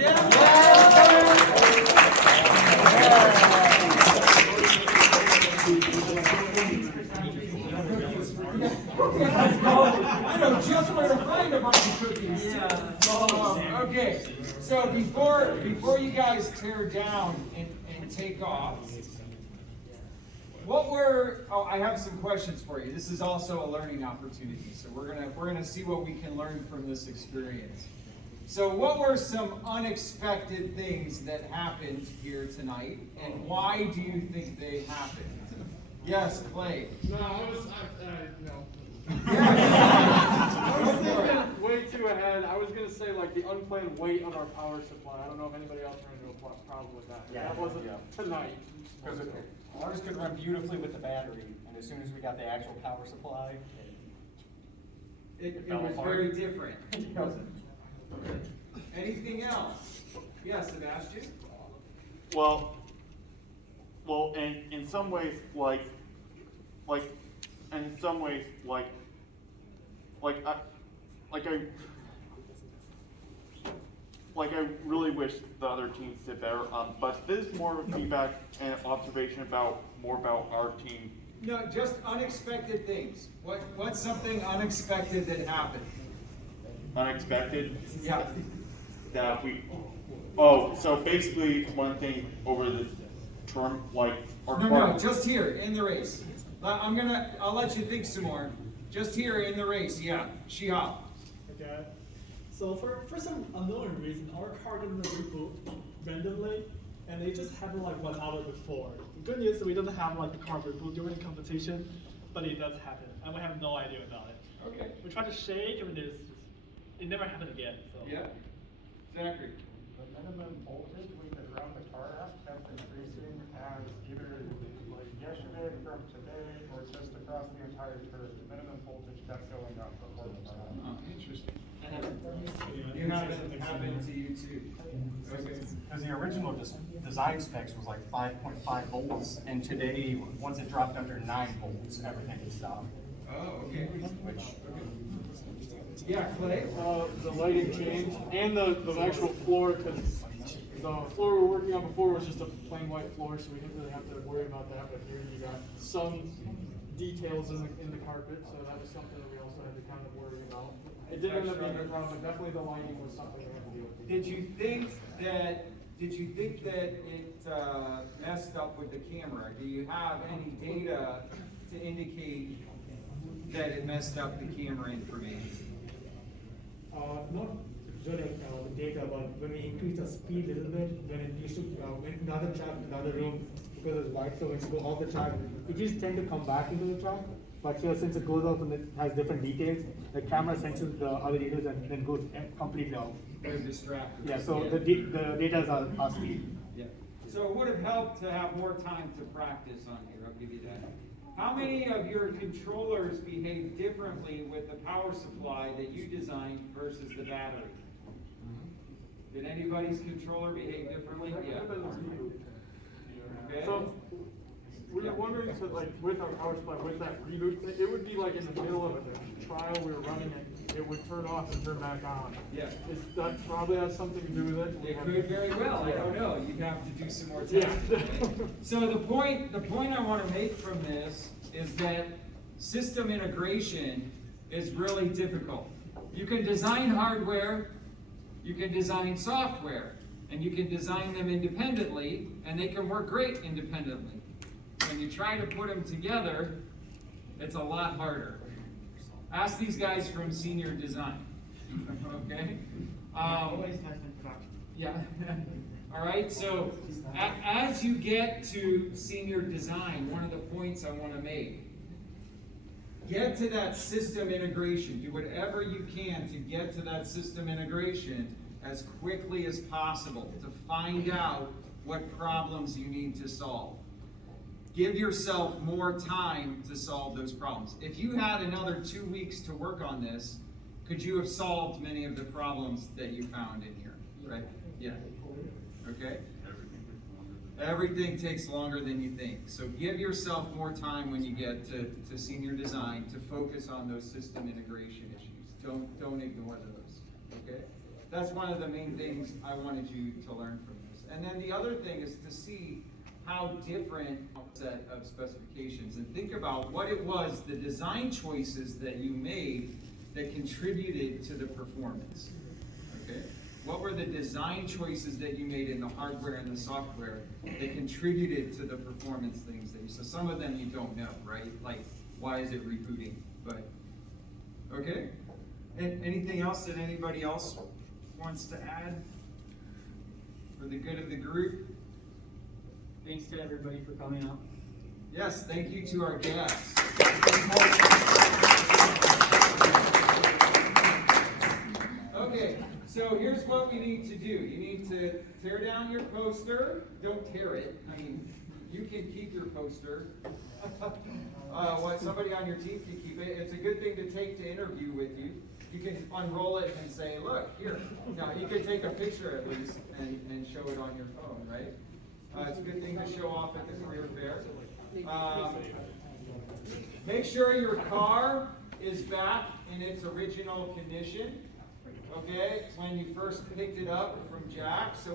I know just where to find a bunch of cookies. Okay, so before you guys tear down and take off, I have some questions for you. This is also a learning opportunity, so we're gonna see what we can learn from this experience. So what were some unexpected things that happened here tonight, and why do you think they happened? Yes, Clay. No. I was thinking way too ahead. I was gonna say like the unplanned weight on our power supply. I don't know if anybody else ran into a problem with that. Yeah, that wasn't tonight. Because ours could run beautifully with the battery, and as soon as we got the actual power supply, it was very different, wasn't it? Anything else? Yes, Sebastian? Well, in some ways, like I really wish the other teams did better. But this is more feedback and observation about our team. No, just unexpected things. What's something unexpected that happened? Unexpected. Yeah. That so basically one thing over the term, like our No, just here in the race. I'll let you think some more. Just here in the race, yeah. Shihab. Okay. So for some unknown reason, our car didn't reboot randomly, and it just happened like 1 hour before. The good news is we don't have like the car reboot during the competition, but it does happen, and we have no idea about it. Okay. We try to shake, and it never happened again. So. Yeah. Zachary. The minimum voltage we could run the car at kept increasing as either like yesterday from today or just across the entire turf. The minimum voltage kept going up before the car. Oh, interesting. You have it happen to you too. Okay. because the original design specs was like 5.5 volts, and today, once it dropped under 9 volts, everything would stop. Oh, okay. Which, Yeah, Clay? The lighting changed and the actual floor, because the floor we were working on before was just a plain white floor, so we didn't really have to worry about that. But here you got some details in the carpet, so that was something that we also had to kind of worry about. It didn't end up being a problem, but definitely the lighting was something we had to deal with. Did you think that it messed up with the camera? Do you have any data to indicate that it messed up the camera information? Not really the data, but when we increase the speed a little bit, when it used to went another track, another room, because it's wide, so when it go off the track, it just tend to come back into the track. But here, since it goes off and it has different details, the camera senses the other details and then goes completely off. Very distracted. Yeah, so the data are speed. Yeah. So it would have helped to have more time to practice on here, I'll give you that. How many of your controllers behave differently with the power supply that you designed versus the battery? Did anybody's controller behave differently? Yeah. Okay. So we were wondering, so like with our power supply, with that reboot, it would be like in the middle of a trial we were running it would turn off and turn back on. Yeah. That probably has something to do with it. It could very well, I don't know, you'd have to do some more testing. Yeah. So the point I want to make from this is that system integration is really difficult. You can design hardware, you can design software, and you can design them independently, and they can work great independently. When you try to put them together, it's a lot harder. Ask these guys from senior design, okay? Yeah. All right, so as you get to senior design, one of the points I want to make, get to that system integration. Do whatever you can to get to that system integration as quickly as possible to find out what problems you need to solve. Give yourself more time to solve those problems. If you had another 2 weeks to work on this, could you have solved many of the problems that you found in here? Right? Yeah. Okay? Everything takes longer than you think. So give yourself more time when you get to senior design to focus on those system integration issues. Don't ignore those. Okay? that's one of the main things I wanted you to learn from this. And then the other thing is to see how different set of specifications, and think about what it was, the design choices that you made that contributed to the performance. Okay? What were the design choices that you made in the hardware and the software that contributed to the performance things that you, so some of them you don't know, right? Like, why is it rebooting? But, okay? And anything else that anybody else wants to add for the good of the group? Thanks to everybody for coming out. Yes, thank you to our guests. Okay, so here's what we need to do. You need to tear down your poster. Don't tear it. I mean, you can keep your poster. Somebody on your team can keep it. It's a good thing to take to interview with you. You can unroll it and say, look, here. Now, you can take a picture at least and show it on your phone, right? It's a good thing to show off at the career fair. Make sure your car is back in its original condition, okay, when you first picked it up from Jack. So